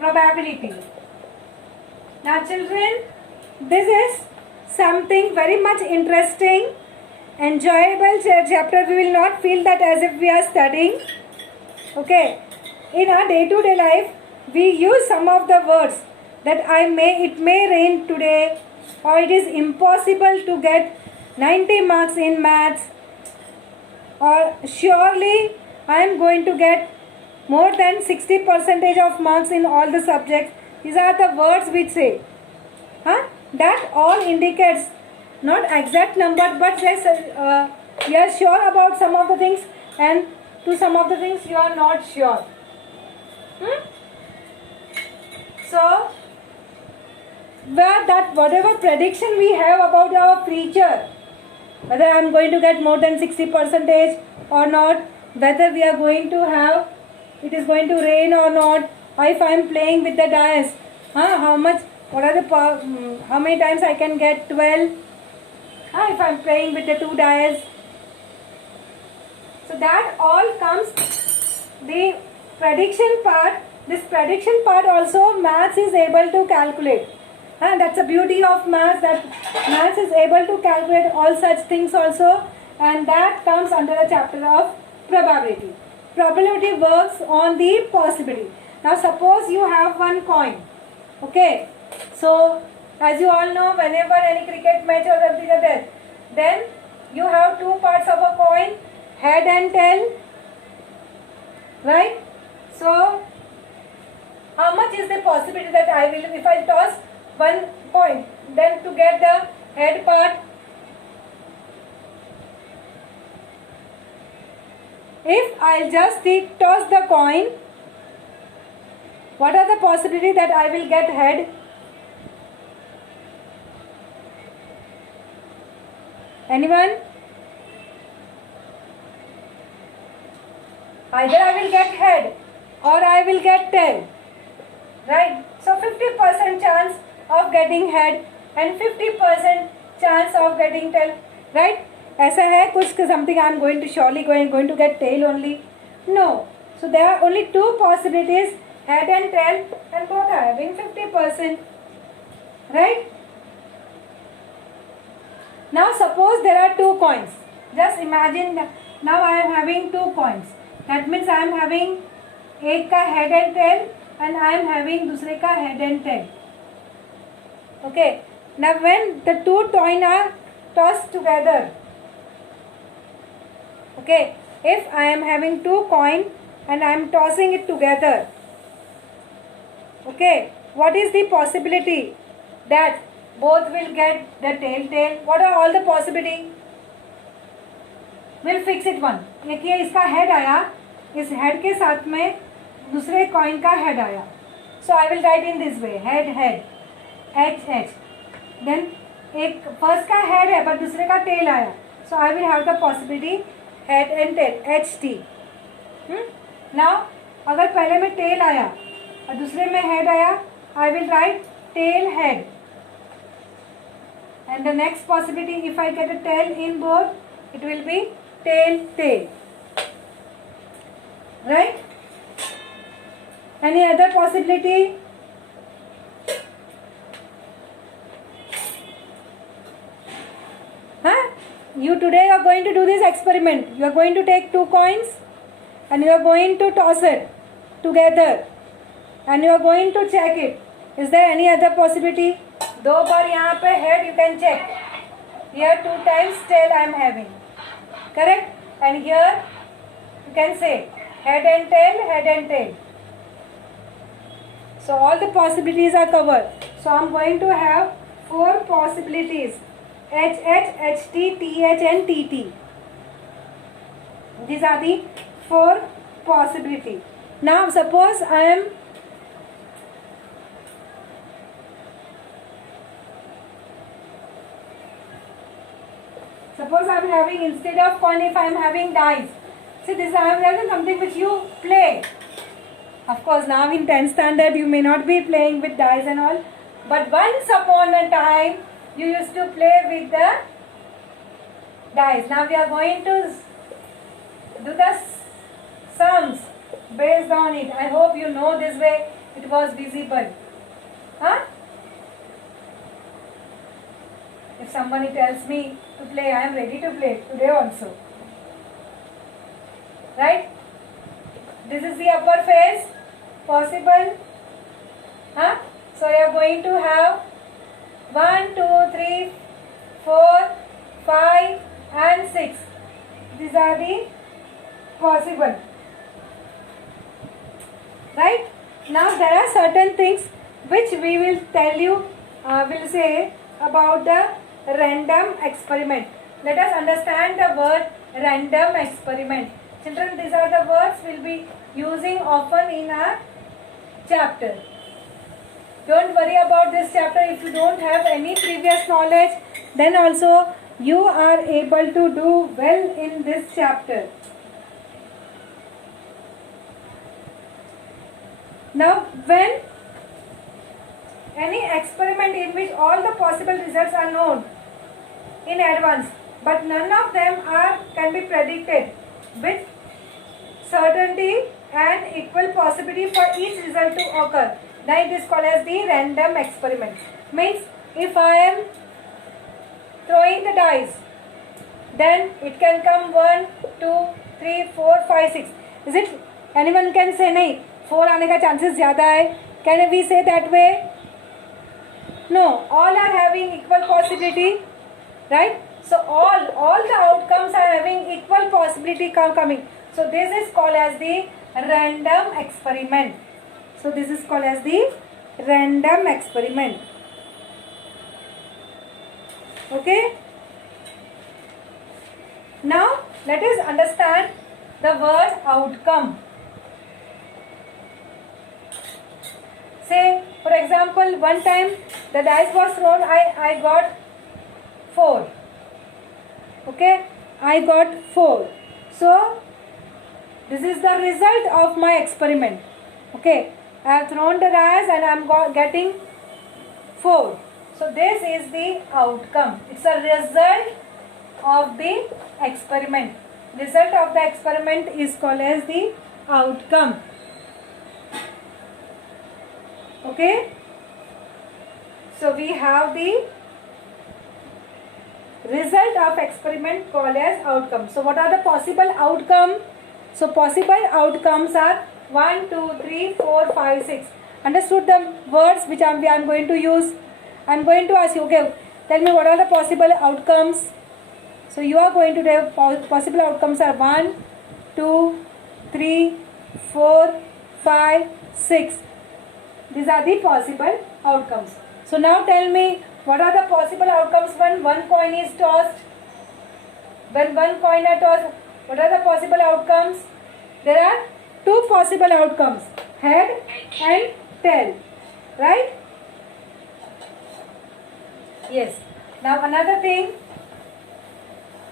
probability. Now children, this is something very much interesting, enjoyable chapter. We will not feel that as if we are studying. Okay. In our day-to-day life, we use some of the words that it may rain today, or it is impossible to get 90 marks in maths, or surely I am going to get more than 60% of marks in all the subjects. These are the words we say. That all indicates not exact number, but you are sure about some of the things, and to some of the things you are not sure. So, whatever prediction we have about our future, whether I am going to get more than 60% or not, whether we are going to have, it is going to rain or not, if I am playing with the dice, how many times I can get 12, if I am playing with the 2 dice. So that all comes the prediction part. This prediction part also maths is able to calculate. That's the beauty of maths, that maths is able to calculate all such things also, and that comes under the chapter of probability. Probability works on the possibility. Now suppose you have one coin. Okay. So as you all know, whenever any cricket match or something like that, then you have 2 parts of a coin, head and tail. Right? So how much is the possibility that I will, if I toss one coin, then to get the head part? If I just toss the coin, what are the possibility that I will get head? Anyone? Either I will get head or I will get tail. Right? So 50% chance of getting head and 50% chance of getting tail. Right? ऐसा है कुछ something I am going to surely going to get tail only? No. So there are only 2 possibilities, head and tail, and both are having 50%. Right? Now suppose there are 2 coins. Just imagine now I am having 2 coins. That means I am having एक का head and tail and I am having दूसरे का head and tail. Okay. Now when the 2 coins are tossed together, okay, if I am having 2 coins and I am tossing it together, okay, what is the possibility that both will get the tail? What are all the possibility? We'll fix it one. देखिए इसका head आया, इस head के साथ में दूसरे coin का head आया. So I will write in this way, head, H. Then एक first का head है but दूसरे का tail आया. So I will have the possibility head and tail, HT. Now अगर पहले में tail आया और दूसरे में head आया, I will write tail, head. And the next possibility, if I get a tail in both, it will be tail. Right? Any other possibility? You today are going to do this experiment. You are going to take 2 coins and you are going to toss it together and you are going to check it. Is there any other possibility? 2 बार यहाँ पे head you can check. Here 2 times tail I am having. Correct? And here you can say head and tail. So all the possibilities are covered. So I am going to have 4 possibilities. H, HT, TH and TT. These are the 4 possibilities. Now suppose I am having, instead of coin, if I am having dice. See, this is something which you play. Of course, now in 10th standard you may not be playing with dice and all. But once upon a time, you used to play with the dice. Now we are going to do the sums based on it. I hope you know this way. it was visible. Huh? If somebody tells me to play, I am ready to play today also. Right? This is the upper face. Possible? Huh? So you are going to have 1, 2, 3, 4, 5 and 6. These are the possible. Right? Now there are certain things which we will tell you, will say about the random experiment. Let us understand the word random experiment. Children, these are the words we will be using often in our chapter. Don't worry about this chapter. If you don't have any previous knowledge, then also you are able to do well in this chapter. Now, when any experiment in which all the possible results are known in advance, but none of them can be predicted with certainty and equal possibility for each result to occur, then it is called as the random experiment. Means if I am throwing the dice, then it can come 1, 2, 3, 4, 5, 6. Is it? Anyone can say nahi 4 आने का chances ज़्यादा है? Can we say that way? No, all are having equal possibility, right? So all the outcomes are having equal possibility coming. So this is called as the random experiment. So this is called as the random experiment. Okay? Now let us understand the word outcome. Say for example, one time the dice was thrown, I got 4. Okay, I got 4. So this is the result of my experiment. Okay, I have thrown the dice and I am getting 4. So this is the outcome. It's a result of the experiment. Result of the experiment is called as the outcome. Okay. So we have the result of experiment called as outcome. So what are the possible outcome? So possible outcomes are 1, 2, 3, 4, 5, 6. Understood the words which I am going to use? I am going to ask you, okay, tell me what are the possible outcomes. So you are going to have possible outcomes are 1, 2, 3, 4, 5, 6. These are the possible outcomes. So now tell me what are the possible outcomes when one coin is tossed? When one coin is tossed, what are the possible outcomes? There are 2 possible outcomes, head and tail, right? Yes. Now another thing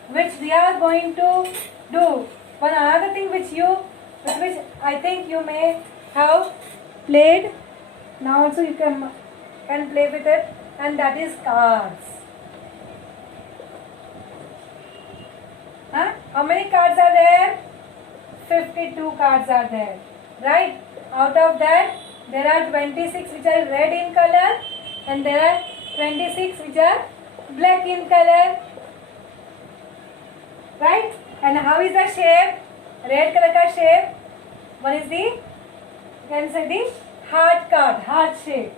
which we are going to do, another thing which I think you may have played, now also you can play with it, and that is cards. Huh? How many cards are there? 52 cards are there, right? Out of that, there are 26 which are red in color and there are 26 which are black in color, right? And how is the shape? Red color ka shape. One is the, you can say the heart card, heart shape.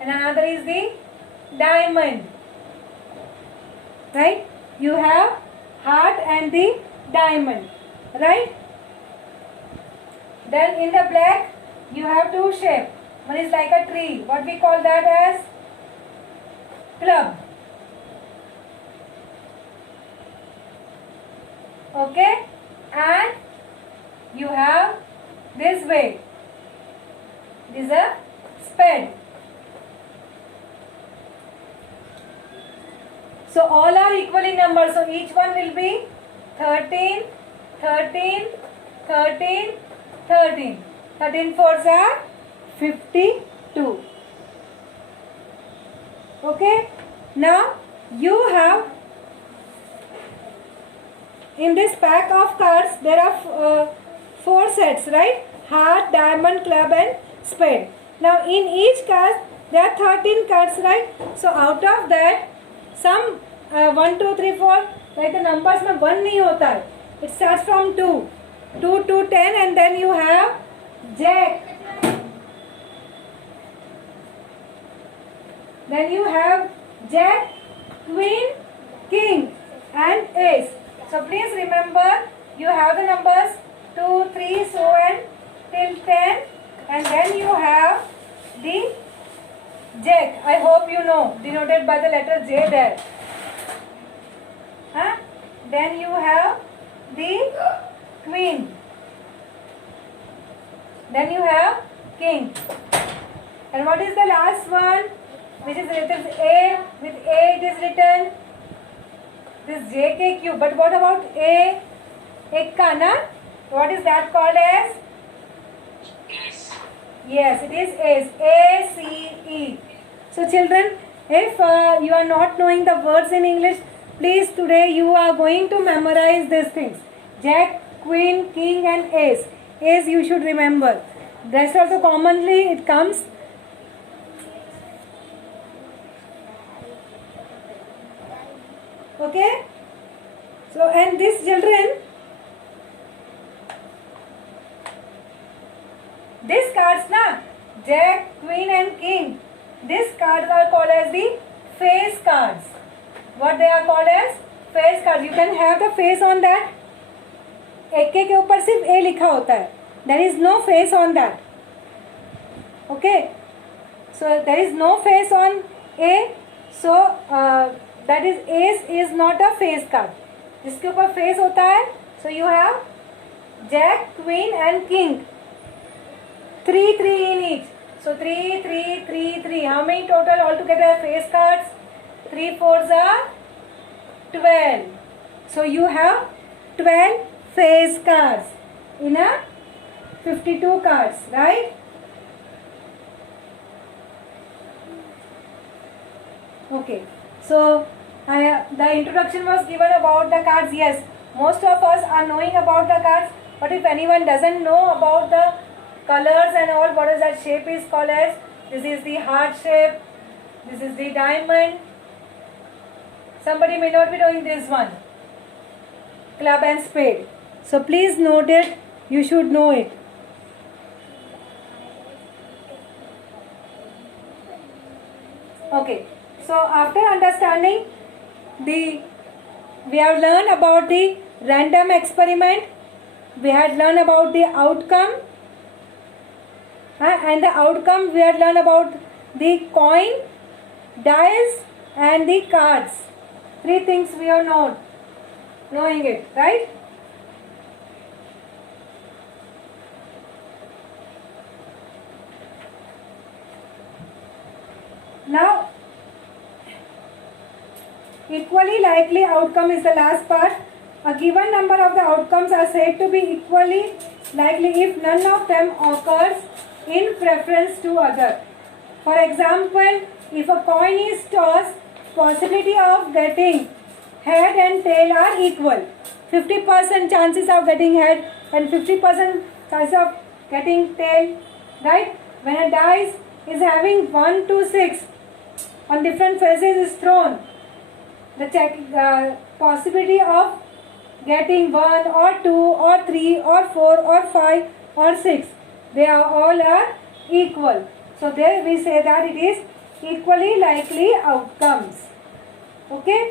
And another is the diamond, right? You have heart and the diamond, right? Then in the black you have 2 shapes. One is like a tree. What we call that as club. Okay, and you have this way. This is a spade. So all are equal in number. So each one will be 13, 13, 13, 13. 13 fours are 52. Okay. Now you have in this pack of cards there are 4 sets, right? Heart, diamond, club and spade. Now in each card there are 13 cards, right? So out of that some 1 2 3 4, like the numbers में 1 नहीं होता है. It starts from 2 to 10, and then you have Jack. Then you have Jack, Queen, King and Ace. So please remember, you have the numbers 2, 3, so on till 10, and then you have the Jack. I hope you know, denoted by the letter J there. Huh? Then you have the Queen. Then you have King. And what is the last one? Which is written A. With A it is written this JKQ. But what about A? Ekka, na? What is that called as? Yes, it is Ace. ACE. So children, if you are not knowing the words in English, please today you are going to memorize these things. Jack, Queen, King and Ace. Ace you should remember. Rest also commonly it comes. Okay? So, and these children, these cards na, Jack, Queen and King, these cards are called as the face cards. What they are called as? Face cards. You can have the face on that. एक के ऊपर सिर्फ A लिखा होता है. There is no face on that. Okay? So, there is no face on A. So, that is Ace is not a face card. जिसके ऊपर face होता है. So, you have Jack, Queen and King. 3 in each. So 3, 3, 3, 3. How many total altogether face cards? 3 4s are 12. So you have 12 face cards in a 52 cards, right? Okay. So the introduction was given about the cards. Yes, most of us are knowing about the cards. But if anyone doesn't know about the colors and all, what is that shape is called as? This is the heart shape. This is the diamond. Somebody may not be knowing this one. Club and spade. So please note it. You should know it. Okay. So after understanding we have learned about the random experiment. We had learned about the outcome. And the outcome we had learned about the coin, dice and the cards. 3 things we are knowing it, right? Now, equally likely outcome is the last part. A given number of the outcomes are said to be equally likely if none of them occurs in preference to other. For example, if a coin is tossed, possibility of getting head and tail are equal. 50% chances of getting head and 50% chances of getting tail, right? When a dice is having 1 to 6 on different faces is thrown, the possibility of getting 1 or 2 or 3 or 4 or 5 or 6, they are all equal. So there we say that it is equally likely outcomes. Okay.